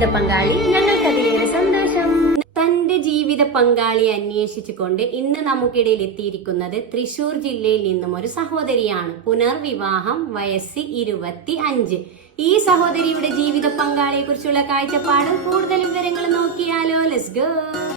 ജീവിത പങ്കാളി ഞങ്ങൾക്കതിലേറെ സന്തോഷം. തന്റെ ജീവിത പങ്കാളിയെ അന്വേഷിച്ചുകൊണ്ട് ഇന്ന് നമുക്കിടയിൽ എത്തിയിരിക്കുന്നത് തൃശൂർ ജില്ലയിൽ നിന്നും ഒരു സഹോദരിയാണ്. പുനർവിവാഹം വയസ്സ് ഇരുപത്തി അഞ്ച്. ഈ സഹോദരിയുടെ ജീവിത പങ്കാളിയെ കുറിച്ചുള്ള കാഴ്ചപ്പാട് കൂടുതൽ വിവരങ്ങൾ നോക്കിയ ലെസ് ഗോ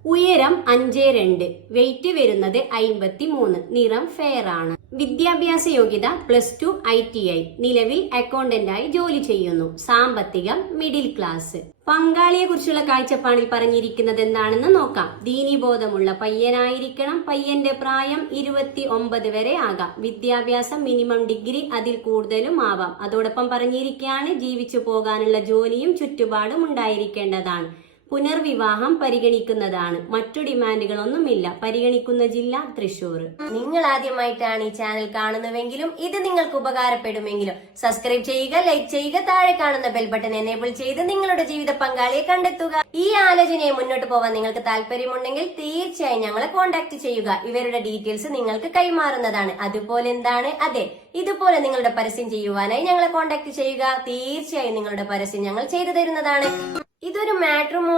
ഉയരം അഞ്ച് രണ്ട്. വെയിറ്റ് വരുന്നത് അയിമ്പത്തി മൂന്ന് നിറം ഫെയർ ആണ്. വിദ്യാഭ്യാസ യോഗ്യത plus two I T I നിലവിൽ അക്കൗണ്ടന്റായി ജോലി ചെയ്യുന്നു. സാമ്പത്തികം മിഡിൽ ക്ലാസ് പങ്കാളിയെ കുറിച്ചുള്ള കാഴ്ചപ്പാടിൽ പറഞ്ഞിരിക്കുന്നത് എന്താണെന്ന് നോക്കാം. ദീനിബോധമുള്ള പയ്യനായിരിക്കണം. പയ്യന്റെ പ്രായം ഇരുപത്തി ഒമ്പത് വരെ ആകാം. വിദ്യാഭ്യാസം മിനിമം ഡിഗ്രി അതിൽ കൂടുതലും ആവാം. അതോടൊപ്പം പറഞ്ഞിരിക്കുകയാണ് ജീവിച്ചു പോകാനുള്ള ജോലിയും ചുറ്റുപാടും ഉണ്ടായിരിക്കേണ്ടതാണ്. പുനർവിവാഹം പരിഗണിക്കുന്നതാണ്. മറ്റു ഡിമാൻഡുകളൊന്നുമില്ല. പരിഗണിക്കുന്ന ജില്ല തൃശൂർ നിങ്ങൾ ആദ്യമായിട്ടാണ് ഈ ചാനൽ കാണുന്നതെങ്കിലും ഇത് നിങ്ങൾക്ക് ഉപകാരപ്പെടുമെങ്കിലും സബ്സ്ക്രൈബ് ചെയ്യുക ലൈക്ക് ചെയ്യുക താഴെ കാണുന്ന ബെൽ ബട്ടൺ എനേബിൾ ചെയ്ത് നിങ്ങളുടെ ജീവിത പങ്കാളിയെ കണ്ടെത്തുക. ഈ ആലോചനയെ മുന്നോട്ട് പോവാൻ നിങ്ങൾക്ക് താല്പര്യമുണ്ടെങ്കിൽ തീർച്ചയായും ഞങ്ങളെ കോൺടാക്ട് ചെയ്യുക. ഇവരുടെ ഡീറ്റെയിൽസ് നിങ്ങൾക്ക് കൈമാറുന്നതാണ്. അതുപോലെ എന്താണ്? അതെ ഇതുപോലെ നിങ്ങളുടെ പരസ്യം ചെയ്യുവാനായി ഞങ്ങളെ കോൺടാക്ട് ചെയ്യുക. തീർച്ചയായും നിങ്ങളുടെ പരസ്യം ഞങ്ങൾ ചെയ്തു തരുന്നതാണ്. ഇതൊരു